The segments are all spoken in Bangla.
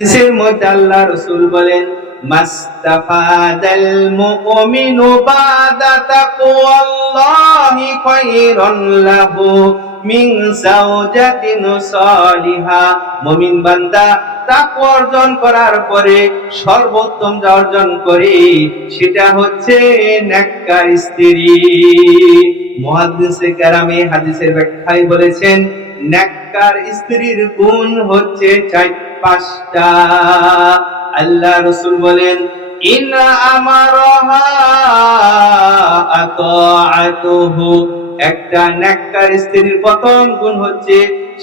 হাদিসের মধ্যে আল্লাহ রাসূল বলেন, মাস্তাফাদাল মুমিনু বাদা তাকওয়াল্লাহি খায়রুন লাহু মিন যাওজাতিন সালিহা। মুমিন বান্দা তাকওয়া অর্জন করার পরে সর্বোত্তম যা অর্জন করে সেটা হচ্ছে নেককার স্ত্রী। মুহাদ্দিসে কেরামে হাদিসের ব্যাখ্যায় বলেছেন, নেককার স্ত্রীর গুণ হচ্ছে 4-5টা। আল্লাহ রাসূল বলেন, ইন্না আমারাহা আতাআতুহু। একটা নেককার স্ত্রীর প্রথম গুণ হচ্ছে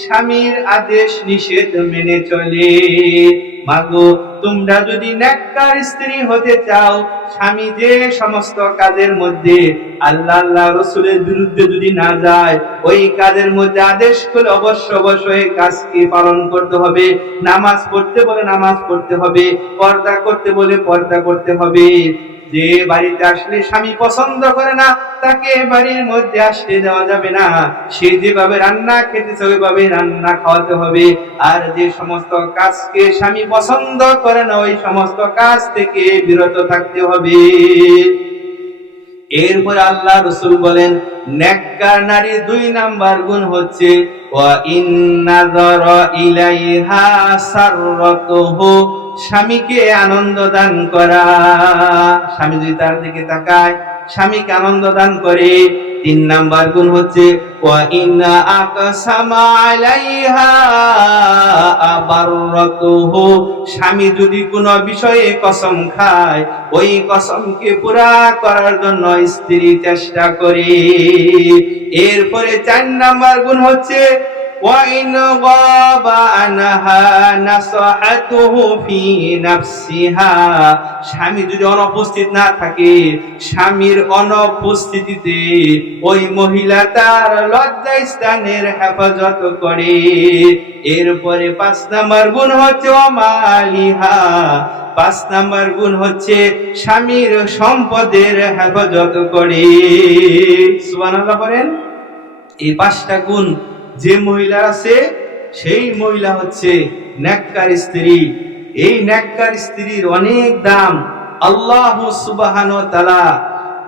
স্বামীর আদেশ নিষেধ মেনে চলে। মাগো, তোমরা যদি নেককার স্ত্রী হতে চাও, স্বামী যে সমস্ত কাজের মধ্যে আল্লাহ রাসূলের বিরুদ্ধে যদি না যায়, ওই কাজের মধ্যে আদেশ করে অবশ্যই কাজকে পালন করতে হবে। নামাজ পড়তে বলে নামাজ পড়তে হবে, পর্দা করতে বলে পর্দা করতে হবে। যে বাড়িতে আসলে স্বামী পছন্দ করে না, তাকে বাড়ির মধ্যে আসতে দেওয়া যাবে না। সে যেভাবে রান্না খেতেছে ওইভাবে রান্না খাওয়াতে হবে। আর যে সমস্ত কাজকে স্বামী পছন্দ করে না, ওই সমস্ত কাজ থেকে বিরত থাকতে হবে। এরপর আল্লাহ রাসূল বলেন, নেককার নারীর 2 নাম্বার গুণ হচ্ছে ওয়া ইন্নাযারা ইলাইহা সাররাতুহু। স্বামীকে আনন্দ দান করা। স্বামী যদি তার দিকে তাকায়, স্বামীকে আনন্দ দান করে। 3 নাম্বার গুণ হচ্ছে ওয়া ইন্না আকসামা আলাইহা আবাররাতুহু। স্বামী যদি কোনো বিষয়ে কসম খায়, ওই কসমকে পুরা করার জন্য স্ত্রী চেষ্টা করে। এরপরে 4 নাম্বার গুণ হচ্ছে ওয়া ইন গাবা আনহা নাসাহাতুহু ফি নাফসিহা। স্বামী যদি অনুপস্থিত না থাকে, স্বামীর অনুপস্থিতিতে ওই মহিলা তার লজ্জা স্থানের হেফাজত করে। এরপরে 5 নাম্বার গুণ হচ্ছে ওমালিহা। 5 নাম্বার গুণ হচ্ছে স্বামীর সম্পদের হেফাজত করে। সুবহানাল্লাহ বলেন। এই 5টা গুণ যে মহিলা আছে, সেই মহিলা হচ্ছে নেককার স্ত্রী। এই নেককার স্ত্রীর অনেক দাম। আল্লাহ সুবহানাহু ওয়া তাআলা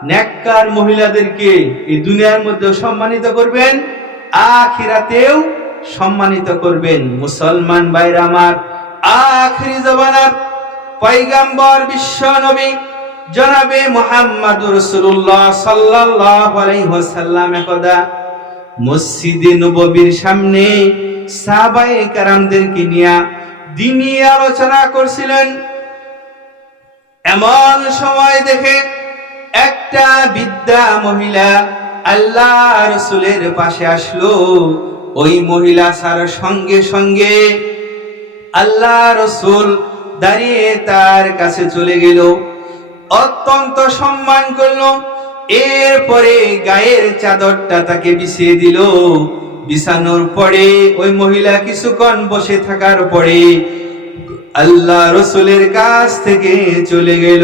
নেককার মহিলাদেরকে এই দুনিয়ার মধ্যে সম্মানিত করবেন, আখিরাতেও সম্মানিত করবেন। মুসলমান ভাইরা আমার, আখিরি জামানার পয়গম্বর বিশ্ব নবী জনাবে মুহাম্মদুর রাসূলুল্লাহ সাল্লাল্লাহু আলাইহি ওয়াসাল্লাম একদা মসজিদে নববীর সামনে সাহাবায়ে কেরামদেরকে নিয়ে দ্বীনি আলোচনা করছিলেন। এমন সময় দেখে একটা বৃদ্ধা মহিলা আল্লাহ রাসূলের পাশে আসলো। ওই মহিলা সার সঙ্গে সঙ্গে আল্লাহ রাসূল দাঁড়িয়ে তার কাছে চলে গেল, অত্যন্ত সম্মান করলো। এরপরে গায়ের চাদরটা তাকে বিছিয়ে দিল। বিছানোর পরে ওই মহিলা কিছুক্ষণ বসে থাকার পরে আল্লাহ রাসূলের কাছ থেকে চলে গেল।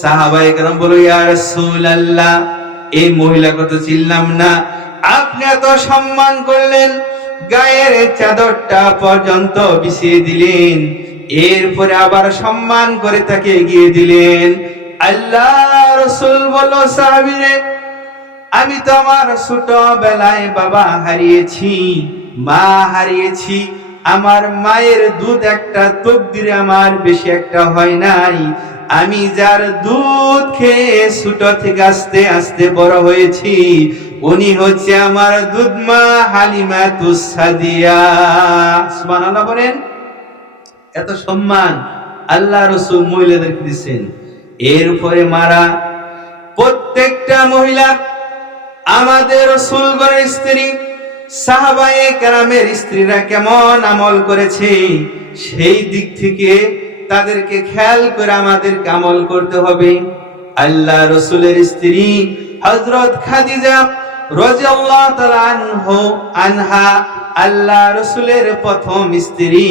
সাহাবায়ে কেরাম বলল, ইয়া রাসূলুল্লাহ, এই মহিলাকে তো চিনলাম না, আপনি এত সম্মান করলেন, গায়ের চাদরটা পর্যন্ত বিছিয়ে দিলেন, এরপরে আবার সম্মান করে তাকে এগিয়ে দিলেন। আল্লাহ রাসূল বলল, সাহাবীরে, আমি তো আমার ছোটবেলায় বাবা হারিয়েছি, মা হারিয়েছি। আমার মায়ের দুধ একটা তকদিরে আমার বেশি একটা হয় নাই। আমি যার দুধ খেয়ে ছোট থেকে আস্তে আস্তে বড় হয়েছি, উনি হচ্ছে আমার দুধ মা হালিমাতুস সাদিয়া। সুবহানাল্লাহ বলেন। এত সম্মান আল্লাহ রাসূল মহিলাদেরকে দিয়েছেন। এরপরে মারা প্রত্যেকটা মহিলা আমাদের রাসূলগণের স্ত্রী, সাহাবায়ে কেরামের স্ত্রীরা কেমন আমল করেছে, সেই দিক থেকে তাদেরকে খেয়াল করে আমাদেরকে আমল করতে হবে। আল্লাহ রাসূলের স্ত্রী হযরত খাদিজা রাদিয়াল্লাহু তাআলা আনহা, আল্লাহ রাসূলের প্রথম স্ত্রী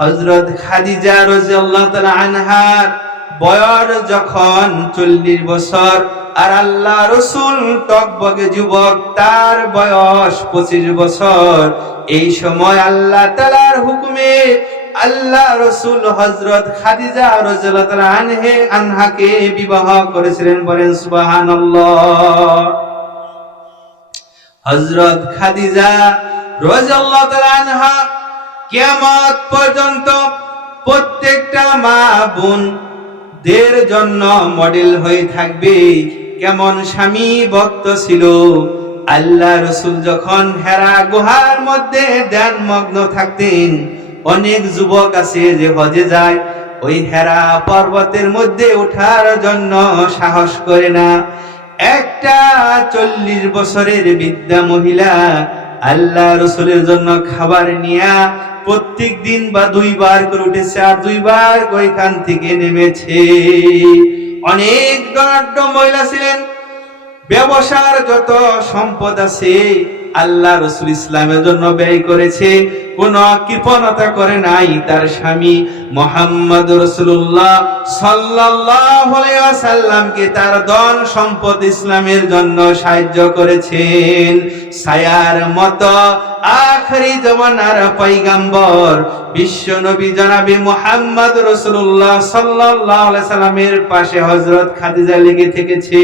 হযরত খাদিজা রাদিয়াল্লাহু তাআলা আনহার বয়স যখন 40 বছর, আর আল্লাহ রাসূল টকবগে যুবক, তার বয়স 25 বছর। এই সময় আল্লাহ তাআলার হুকুমে আল্লাহ রাসূল হযরত খাদিজা রাদিয়াল্লাহু তাআলা আনহাকে বিবাহ করেছিলেন। বলেন সুবহানাল্লাহ। হযরত খাদিজা রাদিয়াল্লাহু তাআলা আনহা কিয়ামত পর্যন্ত প্রত্যেকটা মা বোনদের জন্য মডেল হয়ে থাকবে। কেমন স্বামী ভক্ত ছিল। আল্লাহ রাসূল যখন হেরা গুহার মধ্যে ধ্যানমগ্ন থাকতেন, অনেক যুবক আছে যে হজে যায়, ওই হেরা পর্বতের মধ্যে ওঠার জন্য সাহস করে না। একটা 40 বছরের বৃদ্ধা মহিলা আল্লাহ রাসূলের জন্য খাবার নিয়া প্রত্যেক দিন বা 2 বার করে উঠেছে আর 2 বার ওইখান থেকে নেমেছে। অনেক দরিদ্র মহিলা ছিলেন, ব্যবসার যত সম্পদ আছে আল্লাহ রাসূল ইসলামের জন্য ব্যয় করেছে, কোনো কৃপণতা করে নাই। তার স্বামী মুহাম্মদ রাসূলুল্লাহ সাল্লাল্লাহু আলাইহি ওয়াসাল্লামকে তার ধন সম্পদ ইসলামের জন্য সাহায্য করেছেন। ছায়ার মতো আখেরি জামানার পয়গম্বর বিশ্ব নবী জনাবে মুহাম্মদ রাসূলুল্লাহ সাল্লাল্লাহু আলাইহি সাল্লামের পাশে হযরত খাদিজা লেগে থেকেছে।